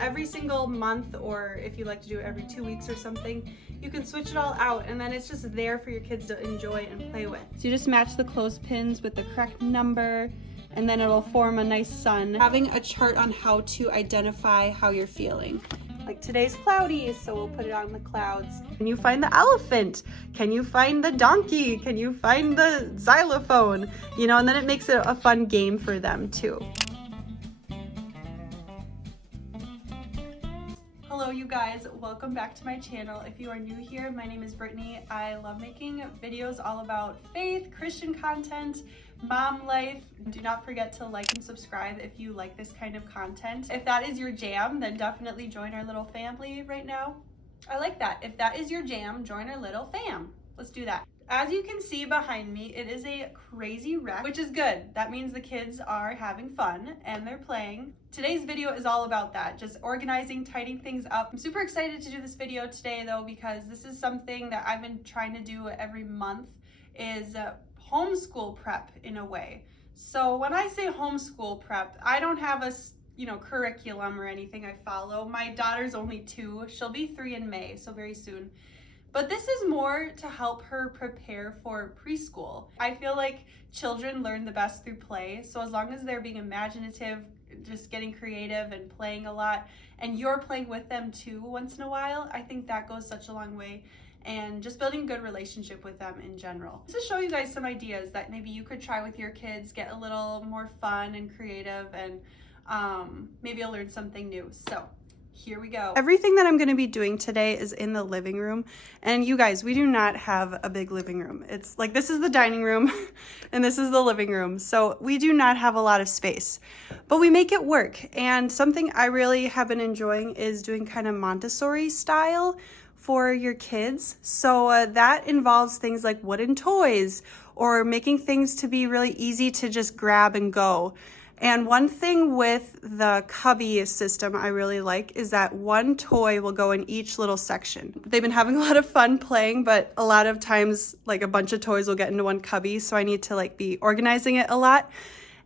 every single month, or if you like to do it every 2 weeks or something, you can switch it all out and then it's just there for your kids to enjoy and play with. So you just match the clothespins with the correct number and then it'll form a nice sun. Having a chart on how to identify how you're feeling. Like today's cloudy, so we'll put it on the clouds. Can you find the elephant? Can you find the donkey? Can you find the xylophone? You know, and then it makes it a fun game for them too. Hello you guys, welcome back to my channel. If you are new here, my name is Brittany. I love making videos all about faith, Christian content, mom life. Do not forget to like and subscribe if you like this kind of content. If that is your jam, then definitely join our little family right now. I like that. If that is your jam, join our little fam. Let's do that. As you can see behind me, it is a crazy wreck, which is good. That means the kids are having fun and they're playing. Today's video is all about that, just organizing, tidying things up. I'm super excited to do this video today though, because this is something that I've been trying to do every month, is homeschool prep in a way. So when I say homeschool prep, I don't have a curriculum or anything I follow. My daughter's only 2. She'll be 3 in May, so very soon. But this is more to help her prepare for preschool. I feel like children learn the best through play. So as long as they're being imaginative, just getting creative and playing a lot, and you're playing with them too once in a while, I think that goes such a long way. And just building a good relationship with them in general. Just to show you guys some ideas that maybe you could try with your kids, get a little more fun and creative, and maybe you'll learn something new. So here we go. Everything that I'm going to be doing today is in the living room. And you guys, we do not have a big living room. It's like, this is the dining room and this is the living room. So we do not have a lot of space, but we make it work. And something I really have been enjoying is doing kind of Montessori style for your kids. So that involves things like wooden toys or making things to be really easy to just grab and go. And one thing with the cubby system I really like is that one toy will go in each little section. They've been having a lot of fun playing, but a lot of times like a bunch of toys will get into one cubby, so I need to like be organizing it a lot.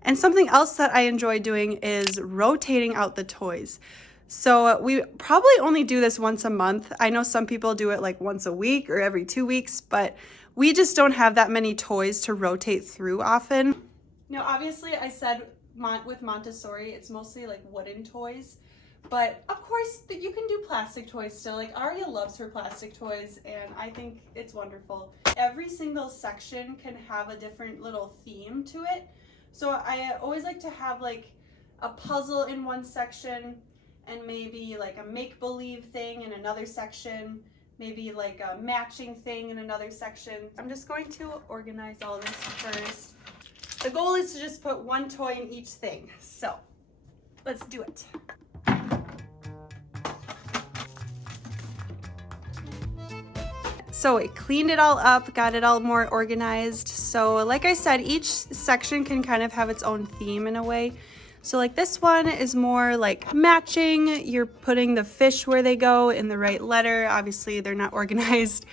And something else that I enjoy doing is rotating out the toys. So we probably only do this once a month. I know some people do it like once a week or every 2 weeks, but we just don't have that many toys to rotate through often. Now, obviously I said with Montessori, it's mostly like wooden toys, but of course you can do plastic toys still. Like Aria loves her plastic toys and I think it's wonderful. Every single section can have a different little theme to it. So I always like to have like a puzzle in one section and maybe like a make-believe thing in another section, maybe like a matching thing in another section. I'm just going to organize all this first. The goal is to just put one toy in each thing. So let's do it. So I cleaned it all up, got it all more organized. So like I said, each section can kind of have its own theme in a way. So like this one is more like matching. You're putting the fish where they go in the right letter. Obviously they're not organized,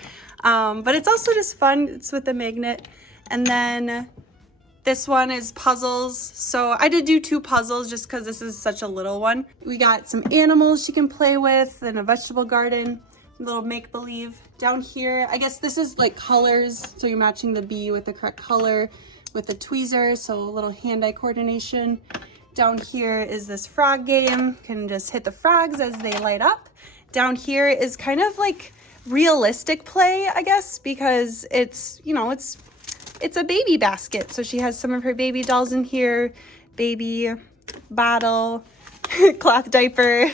but it's also just fun. It's with the magnet. And then this one is puzzles. So I did do 2 puzzles just because this is such a little one. We got some animals she can play with and a vegetable garden, a little make-believe. Down here, I guess this is like colors. So you're matching the bee with the correct color with the tweezers. So a little hand-eye coordination. Down here is this frog game. Can just hit the frogs as they light up. Down here is kind of like realistic play, I guess, because it's, you know, it's a baby basket. So she has some of her baby dolls in here, baby bottle, cloth diaper,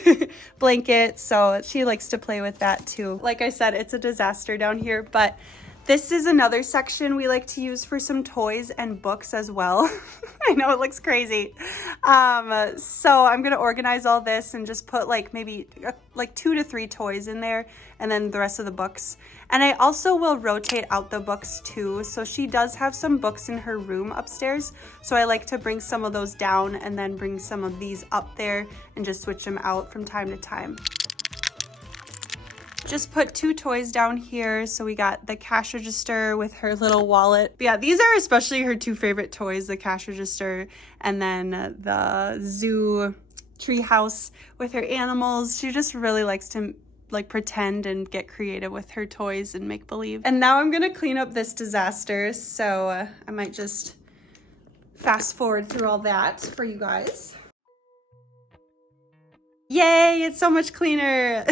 blanket. So she likes to play with that too. Like I said, it's a disaster down here, but this is another section we like to use for some toys and books as well. I know it looks crazy. So I'm gonna organize all this and just put like maybe like 2 to 3 toys in there and then the rest of the books. And I also will rotate out the books too. So she does have some books in her room upstairs. So I like to bring some of those down and then bring some of these up there and just switch them out from time to time. Just put 2 toys down here. So we got the cash register with her little wallet. But yeah, these are especially her 2 favorite toys, the cash register and then the zoo tree house with her animals. She just really likes to like pretend and get creative with her toys and make believe. And now I'm gonna clean up this disaster, so I might just fast forward through all that for you guys. Yay, it's so much cleaner.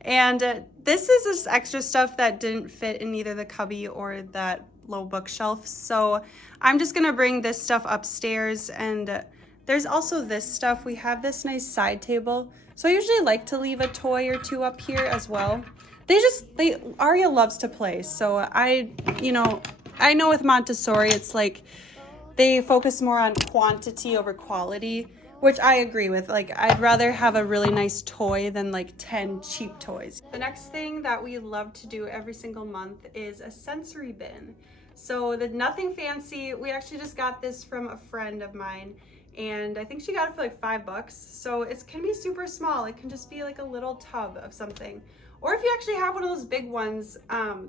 And this is just extra stuff that didn't fit in either the cubby or that low bookshelf. So I'm just gonna bring this stuff upstairs, and there's also this stuff. We have this nice side table. So I usually like to leave a toy or two up here as well. Aria loves to play. So I know with Montessori, it's like they focus more on quantity over quality, which I agree with. Like, I'd rather have a really nice toy than like 10 cheap toys. The next thing that we love to do every single month is a sensory bin. So nothing fancy. We actually just got this from a friend of mine, and I think she got it for like $5. So it can be super small. It can just be like a little tub of something. Or if you actually have one of those big ones,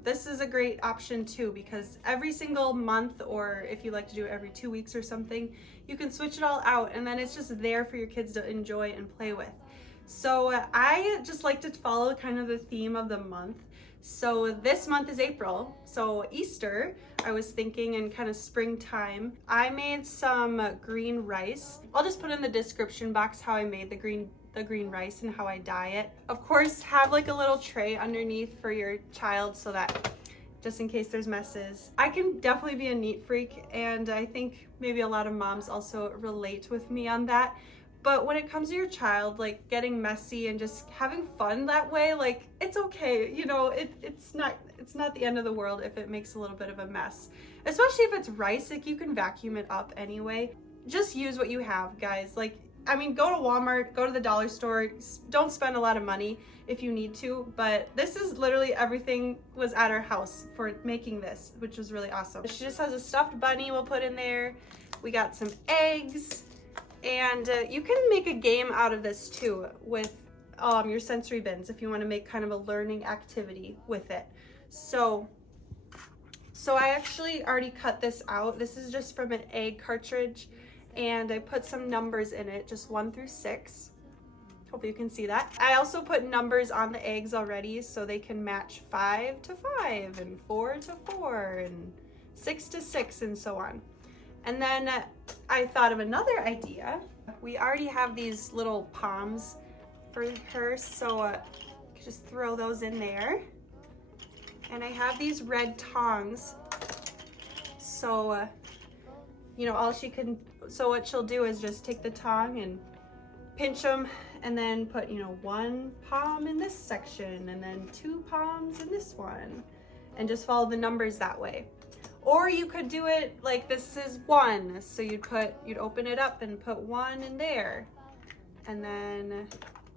this is a great option too, because every single month, or if you like to do it every 2 weeks or something, you can switch it all out, and then it's just there for your kids to enjoy and play with. So I just like to follow kind of the theme of the month. So this month is April, so Easter, I was thinking, in kind of springtime. I made some green rice. I'll just put in the description box how I made the green rice and how I dye it. Of course, have like a little tray underneath for your child so that just in case there's messes. I can definitely be a neat freak, and I think maybe a lot of moms also relate with me on that. But when it comes to your child, like getting messy and just having fun that way, like it's okay. You know, it's not the end of the world if it makes a little bit of a mess. Especially if it's rice, like you can vacuum it up anyway. Just use what you have, guys. Like, I mean, go to Walmart, go to the dollar store, don't spend a lot of money if you need to, but this is literally everything was at our house for making this, which was really awesome. She just has a stuffed bunny we'll put in there. We got some eggs, and you can make a game out of this too with your sensory bins if you want to make kind of a learning activity with it. So I actually already cut this out. This is just from an egg cartridge, and I put some numbers in it, just 1 through 6. Hopefully you can see that. I also put numbers on the eggs already so they can match 5 to 5 and 4 to 4 and 6 to 6 and so on. And then I thought of another idea. We already have these little palms for her, so just throw those in there. And I have these red tongs, so so what she'll do is just take the tong and pinch them, and then put 1 palm in this section and then 2 palms in this one, and just follow the numbers that way. Or you could do it like this is 1, so you'd open it up and put 1 in there, and then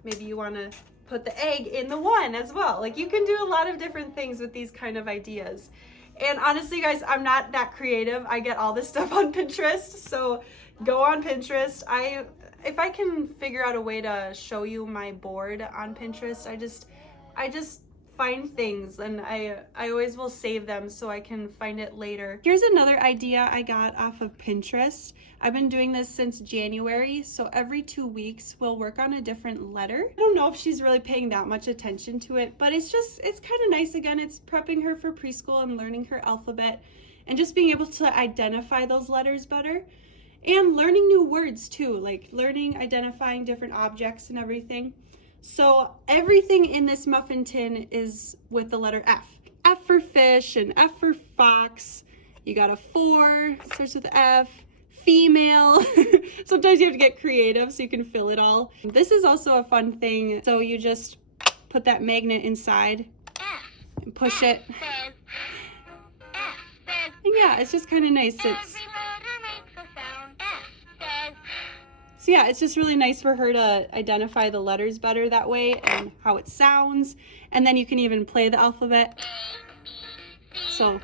maybe you want to put the egg in the 1 as well. Like, you can do a lot of different things with these kind of ideas. And honestly, guys, I'm not that creative. I get all this stuff on Pinterest, so go on Pinterest. If I can figure out a way to show you my board on Pinterest, I just find things, and I always will save them so I can find it later. Here's another idea I got off of Pinterest. I've been doing this since January, so every 2 weeks we'll work on a different letter. I don't know if she's really paying that much attention to it, but it's kind of nice. Again, it's prepping her for preschool and learning her alphabet and just being able to identify those letters better, and learning new words too, like identifying different objects and everything. So everything in this muffin tin is with the letter F. F for fish and F for fox. You got a 4, starts with F. Female. Sometimes you have to get creative so you can fill it all. This is also a fun thing. So you just put that magnet inside and push it. And yeah, it's just kind of nice. So yeah, it's just really nice for her to identify the letters better that way and how it sounds. And then you can even play the alphabet. So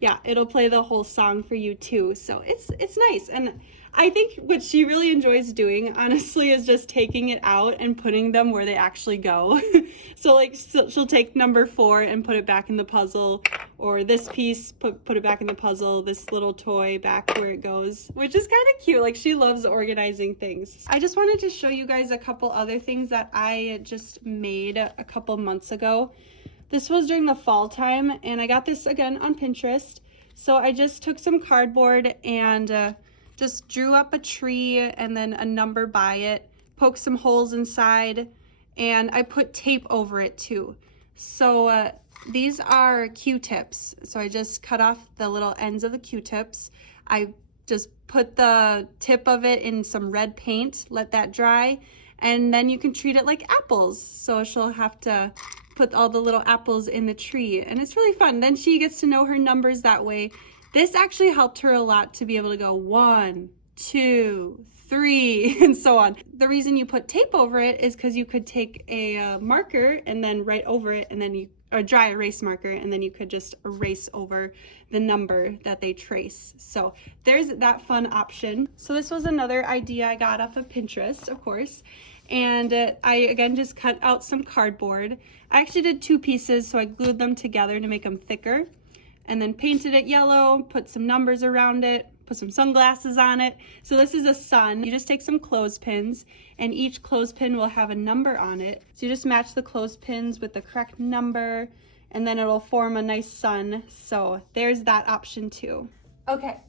yeah, it'll play the whole song for you too. So it's nice. And I think what she really enjoys doing, honestly, is just taking it out and putting them where they actually go. So she'll take number 4 and put it back in the puzzle, or this piece, put it back in the puzzle, this little toy back where it goes, which is kind of cute. Like, she loves organizing things. I just wanted to show you guys a couple other things that I just made a couple months ago. This was during the fall time, and I got this again on Pinterest. So I just took some cardboard and just drew up a tree and then a number by it, poked some holes inside, and I put tape over it too. So these are Q-tips. So I just cut off the little ends of the Q-tips. I just put the tip of it in some red paint, let that dry, and then you can treat it like apples. So she'll have to put all the little apples in the tree, and it's really fun. Then she gets to know her numbers that way. This actually helped her a lot to be able to go 1, 2, 3, and so on. The reason you put tape over it is because you could take a marker and then write over it, and then a dry erase marker, and then you could just erase over the number that they trace. So there's that fun option. So this was another idea I got off of Pinterest, of course. And I, again, just cut out some cardboard. I actually did 2 pieces, so I glued them together to make them thicker. And then painted it yellow, put some numbers around it, put some sunglasses on it. So this is a sun. You just take some clothespins, and each clothespin will have a number on it. So you just match the clothespins with the correct number, and then it'll form a nice sun. So there's that option too. Okay,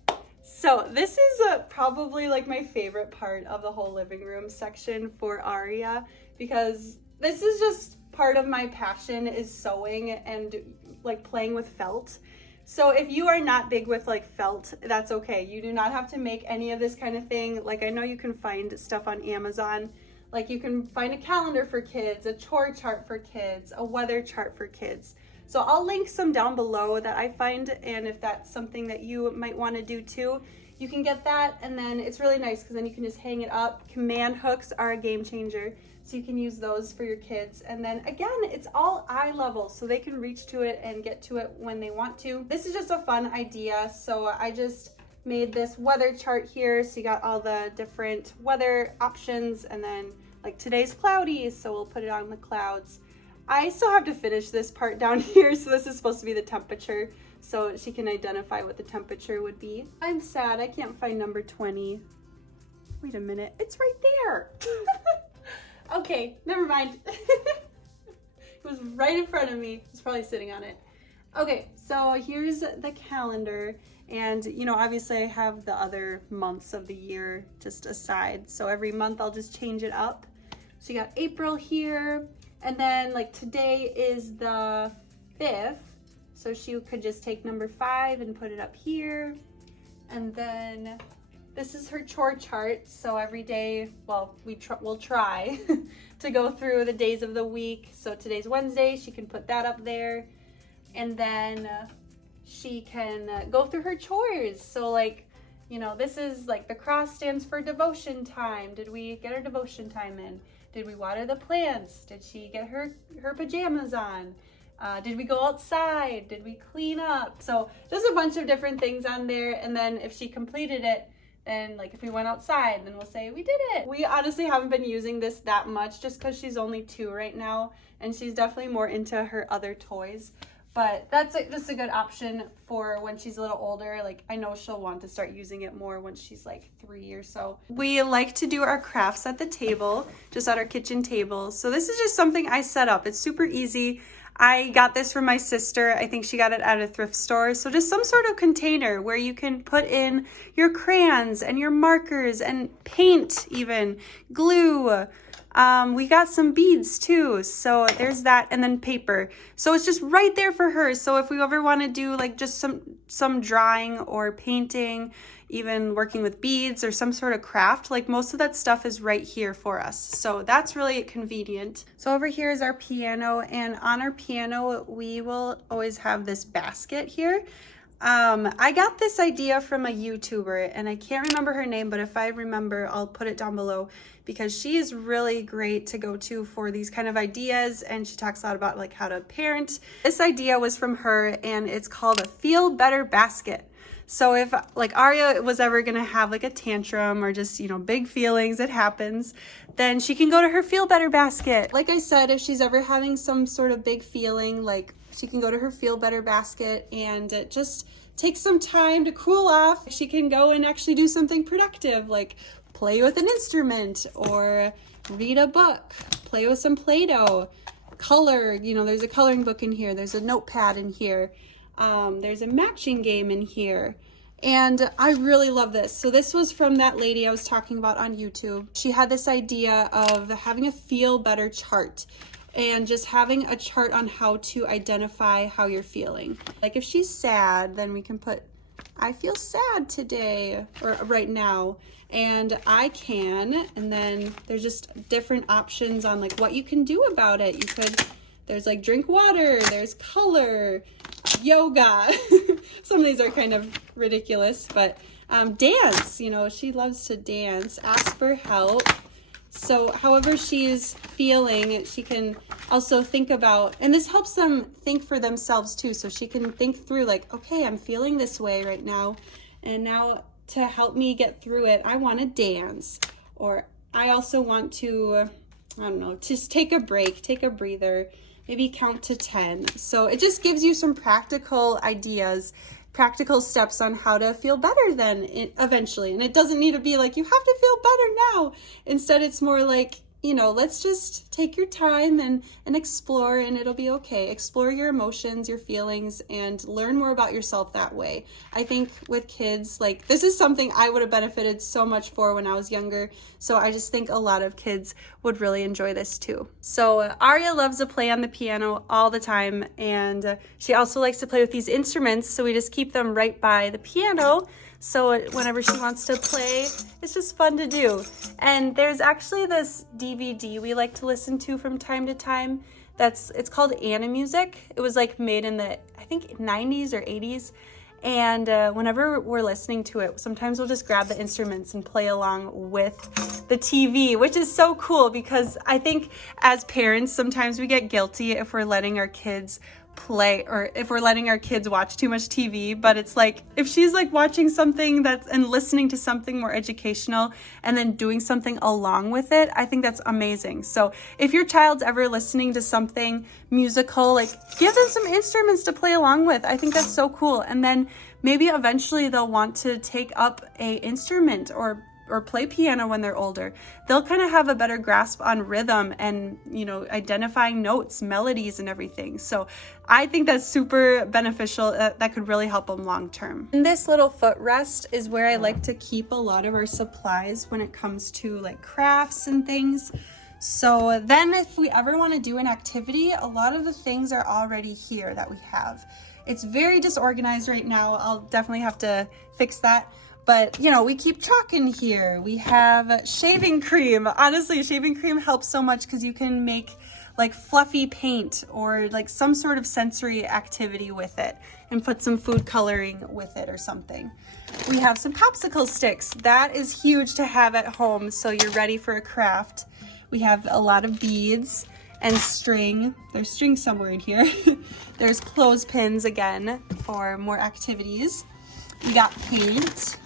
so this is probably like my favorite part of the whole living room section for Aria, because this is just part of my passion is sewing and like playing with felt. So if you are not big with like felt, that's okay. You do not have to make any of this kind of thing. Like, I know you can find stuff on Amazon. Like, you can find a calendar for kids, a chore chart for kids, a weather chart for kids. So I'll link some down below that I find, and if that's something that you might want to do too, you can get that. And then it's really nice because then you can just hang it up. Command hooks are a game changer. So you can use those for your kids. And then again, it's all eye level, so they can reach to it and get to it when they want to. This is just a fun idea. So I just made this weather chart here. So you got all the different weather options, and then like today's cloudy, so we'll put it on the clouds. I still have to finish this part down here. So this is supposed to be the temperature, so she can identify what the temperature would be. I'm sad I can't find number 20. Wait a minute, it's right there. Okay, never mind. It was right in front of me. It's probably sitting on it. Okay, so here's the calendar. And, you know, obviously I have the other months of the year just aside. So every month I'll just change it up. So you got April here. And then like today is the 5th. So she could just take number 5 and put it up here. And then this is her chore chart. So every day, well, we'll try to go through the days of the week. So today's Wednesday, she can put that up there. And then she can go through her chores. So like, you know, this is like the cross stands for devotion time. Did we get our devotion time in? Did we water the plants? Did she get her pajamas on? Did we go outside? Did we clean up? So there's a bunch of different things on there. And then if she completed it, then like if we went outside, then we'll say we did it. We honestly haven't been using this that much just because she's only 2 right now, and she's definitely more into her other toys. But that's just a good option for when she's a little older. Like, I know she'll want to start using it more when she's like 3 or so. We like to do our crafts at the table, just at our kitchen table. So this is just something I set up. It's super easy. I got this from my sister. I think she got it at a thrift store. So just some sort of container where you can put in your crayons and your markers and paint, even glue. We got some beads too. So there's that, and then paper. So it's just right there for her. So if we ever want to do like just some drawing or painting, even working with beads or some sort of craft, like most of that stuff is right here for us. So that's really convenient. So over here is our piano, and on our piano, we will always have this basket here. I got this idea from a YouTuber, and I can't remember her name, but if I remember, I'll put it down below, because she is really great to go to for these kind of ideas, and she talks a lot about like how to parent. This idea was from her, and it's called a Feel Better Basket. So if like Aria was ever gonna have like a tantrum or just, big feelings, it happens, then she can go to her Feel Better basket. Like I said, if she's ever having some sort of big feeling, like she can go to her Feel Better basket and just take some time to cool off. She can go and actually do something productive, like play with an instrument or read a book, play with some Play-Doh, color, there's a coloring book in here, there's a notepad in here, there's a matching game in here. And I really love this. So this was from that lady I was talking about on YouTube. She had this idea of having a Feel Better chart and just having a chart on how to identify how you're feeling. Like if she's sad, then we can put, I feel sad today or right now. And I can, and then there's just different options on like what you can do about it. There's like drink water, there's color, yoga. Some of these are kind of ridiculous, but dance, she loves to dance, ask for help. So however she's feeling, she can also think about, and this helps them think for themselves too. So she can think through like, okay, I'm feeling this way right now. And now to help me get through it, I want to dance, or I also want to, just take a break, take a breather, maybe count to 10. So it just gives you some practical ideas, practical steps on how to feel better then eventually. And it doesn't need to be like, you have to feel better now. Instead, it's more like, let's just take your time and explore, and it'll be okay. Explore your emotions, your feelings, and learn more about yourself that way. I think with kids, like this is something I would have benefited so much for when I was younger. So I just think a lot of kids would really enjoy this too. So Aria loves to play on the piano all the time, and she also likes to play with these instruments. So we just keep them right by the piano. So whenever she wants to play, it's just fun to do. And there's actually this DVD we like to listen to from time to time. It's called Anna Music. It was like made in the, I think 90s or 80s. And whenever we're listening to it, sometimes we'll just grab the instruments and play along with the TV, which is so cool because I think as parents, sometimes we get guilty if we're letting our kids play or if we're letting our kids watch too much TV. But it's like if she's like watching something and listening to something more educational and then doing something along with it, I think that's amazing. So if your child's ever listening to something musical, like give them some instruments to play along with. I think that's so cool. And then maybe eventually they'll want to take up a instrument or play piano when they're older. They'll kind of have a better grasp on rhythm and, identifying notes, melodies, and everything. So I think that's super beneficial. That could really help them long term. And this little footrest is where I like to keep a lot of our supplies when it comes to like crafts and things. So then if we ever want to do an activity, a lot of the things are already here that we have. It's very disorganized right now. I'll definitely have to fix that. But, we keep chalk in here. We have shaving cream. Honestly, shaving cream helps so much because you can make like fluffy paint or like some sort of sensory activity with it and put some food coloring with it or something. We have some popsicle sticks. That is huge to have at home so you're ready for a craft. We have a lot of beads and string. There's string somewhere in here. There's clothespins again for more activities. We got paint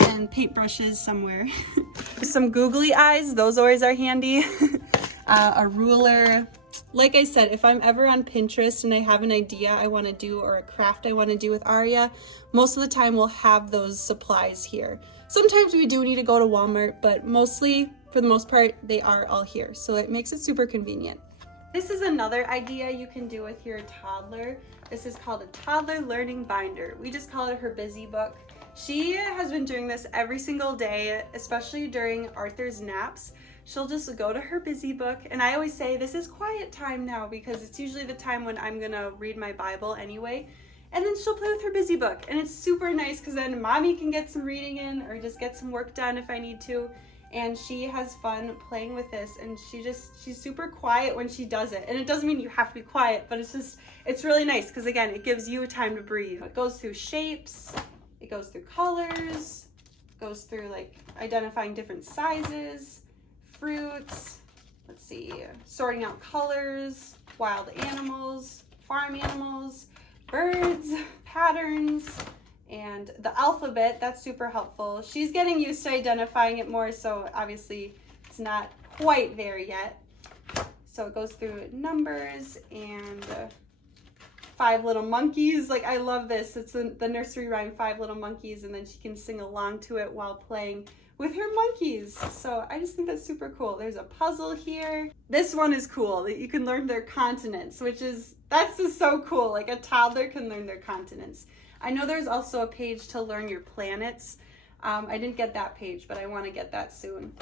and paintbrushes somewhere. Some googly eyes, those always are handy. A ruler. Like I said, if I'm ever on Pinterest and I have an idea I want to do or a craft I want to do with Aria, most of the time we'll have those supplies here. Sometimes we do need to go to Walmart, but mostly, for the most part, they are all here. So it makes it super convenient. This is another idea you can do with your toddler. This is called a toddler learning binder. We just call it her busy book. She has been doing this every single day, especially during Arthur's naps. She'll just go to her busy book, and I always say this is quiet time now because it's usually the time when I'm gonna read my Bible anyway. And then she'll play with her busy book, and it's super nice because then mommy can get some reading in or just get some work done if I need to. And she has fun playing with this, and she's super quiet when she does it. And it doesn't mean you have to be quiet, but it's really nice because again, it gives you time to breathe. It goes through shapes, it goes through colors, goes through like identifying different sizes, fruits, let's see, sorting out colors, wild animals, farm animals, birds, patterns, And the alphabet, that's super helpful. She's getting used to identifying it more, so obviously it's not quite there yet. So it goes through numbers and 5 little monkeys. Like, I love this. It's the nursery rhyme, 5 little monkeys, and then she can sing along to it while playing with her monkeys. So I just think that's super cool. There's a puzzle here. This one is cool, that you can learn their continents, that's just so cool. Like, a toddler can learn their continents. I know there's also a page to learn your planets. I didn't get that page, but I want to get that soon.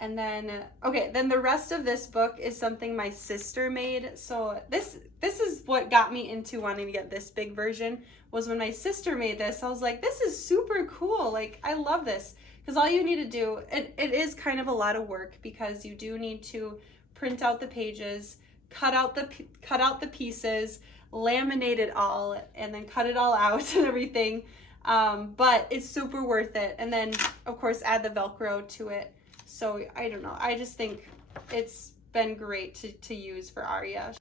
And then, okay, then the rest of this book is something my sister made. So this is what got me into wanting to get this big version, was when my sister made this. I was like, this is super cool. Like, I love this. Because all you need to do, it is kind of a lot of work, because you do need to print out the pages, cut out the pieces, laminate it all, and then cut it all out and everything. But it's super worth it. And then, of course, add the Velcro to it. So I don't know. I just think it's been great to use for Aria.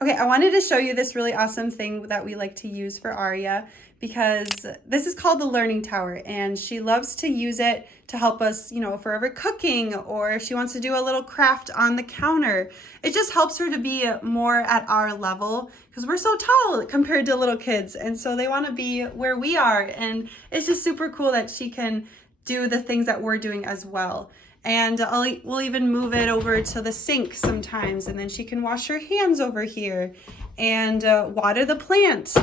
Okay, I wanted to show you this really awesome thing that we like to use for Aria, because this is called the Learning Tower, and she loves to use it to help us, you know, if we're ever cooking, or if she wants to do a little craft on the counter. It just helps her to be more at our level, because we're so tall compared to little kids, and so they want to be where we are, and it's just super cool that she can do the things that we're doing as well. And we'll even move it over to the sink sometimes, and then she can wash her hands over here and water the plant.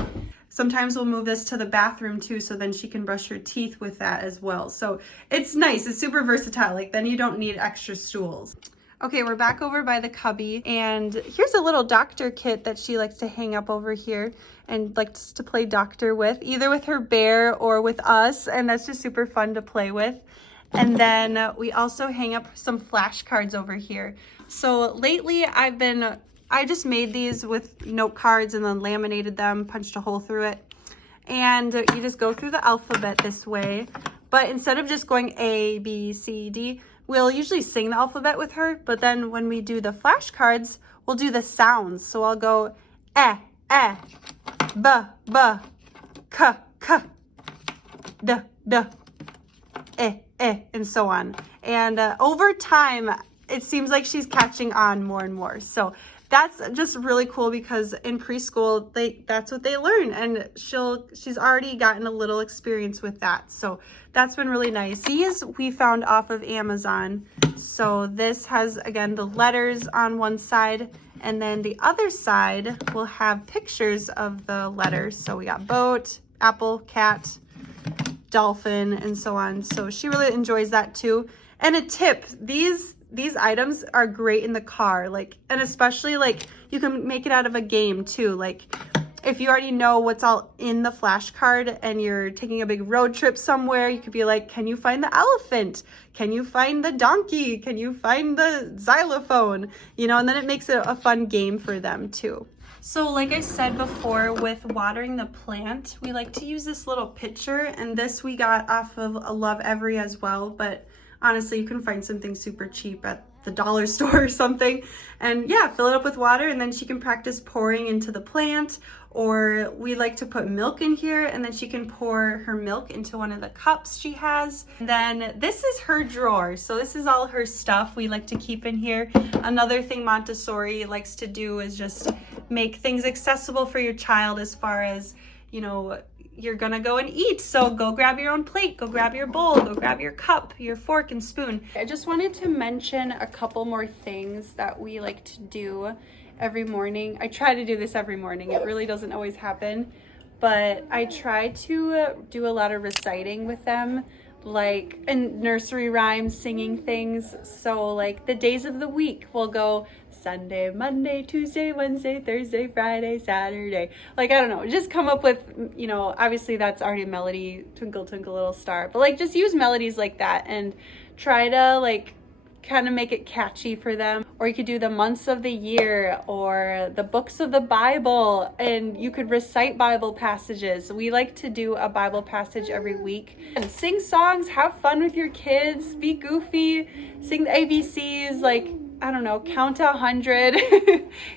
Sometimes we'll move this to the bathroom too, so then she can brush her teeth with that as well. So it's nice, it's super versatile. Like, then you don't need extra stools. Okay, we're back over by the cubby, and here's a little doctor kit that she likes to hang up over here and likes to play doctor with, either with her bear or with us, and that's just super fun to play with. And then we also hang up some flashcards over here. So lately I just made these with note cards and then laminated them, punched a hole through it. And you just go through the alphabet this way. But instead of just going A, B, C, D, we'll usually sing the alphabet with her. But then when we do the flashcards, we'll do the sounds. So I'll go B, B, K, D, and so on. And over time, it seems like she's catching on more and more. So that's just really cool, because in preschool, that's what they learn, and she's already gotten a little experience with that. So that's been really nice. These we found off of Amazon. So this has, again, the letters on one side, and then the other side will have pictures of the letters. So we got boat, apple, cat, dolphin, and so on. So she really enjoys that too. And a tip, these items are great in the car, like, and especially like you can make it out of a game too. Like, if you already know what's all in the flashcard and you're taking a big road trip somewhere, you could be like, can you find the elephant? Can you find the donkey? Can you find the xylophone? You know, and then it makes it a fun game for them too. So like I said before, with watering the plant, we like to use this little pitcher, and this we got off of a Love Every as well, but honestly, you can find something super cheap at the dollar store or something. And yeah, fill it up with water, and then she can practice pouring into the plant. Or we like to put milk in here, and then she can pour her milk into one of the cups she has. And then this is her drawer. So this is all her stuff we like to keep in here. Another thing Montessori likes to do is just make things accessible for your child, as far as, you know, you're gonna go and eat, so go grab your own plate, go grab your bowl, go grab your cup, your fork and spoon. I just wanted to mention a couple more things that we like to do every morning. I try to do this every morning. It really doesn't always happen, but I try to do a lot of reciting with them, like, and nursery rhymes, singing things. So like the days of the week, we'll go Sunday, Monday, Tuesday, Wednesday, Thursday, Friday, Saturday. Like, I don't know, just come up with, you know, obviously that's already a melody, Twinkle Twinkle Little Star, but like just use melodies like that and try to like kind of make it catchy for them. Or you could do the months of the year or the books of the Bible, and you could recite Bible passages. We like to do a Bible passage every week and sing songs, have fun with your kids, be goofy, sing the ABCs, like, I don't know, count to 100,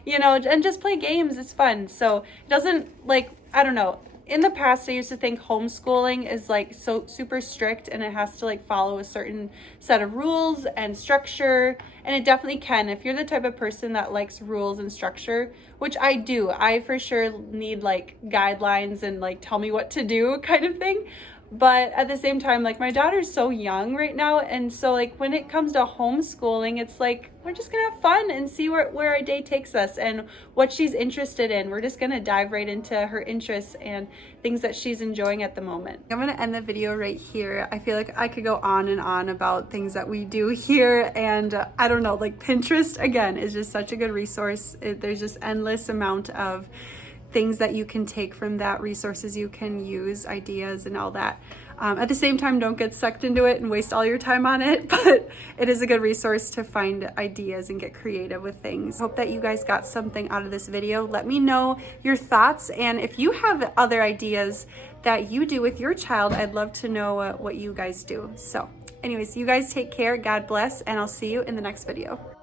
you know, and just play games. It's fun. So it doesn't, like, I don't know, in the past I used to think homeschooling is like so super strict and it has to like follow a certain set of rules and structure, and it definitely can. If you're the type of person that likes rules and structure, which I do, I for sure need like guidelines and like tell me what to do kind of thing. But at the same time, like my daughter's so young right now, and so like when it comes to homeschooling, it's like we're just gonna have fun and see where our day takes us and what she's interested in. We're just gonna dive right into her interests and things that she's enjoying at the moment. I'm gonna end the video right here. I feel like I could go on and on about things that we do here, and I don't know, like Pinterest again is just such a good resource. There's just endless amount of things that you can take from that, resources you can use, ideas and all that. At the same time, don't get sucked into it and waste all your time on it, but it is a good resource to find ideas and get creative with things. Hope that you guys got something out of this video. Let me know your thoughts, and if you have other ideas that you do with your child, I'd love to know what you guys do. So anyways, you guys take care, God bless, and I'll see you in the next video.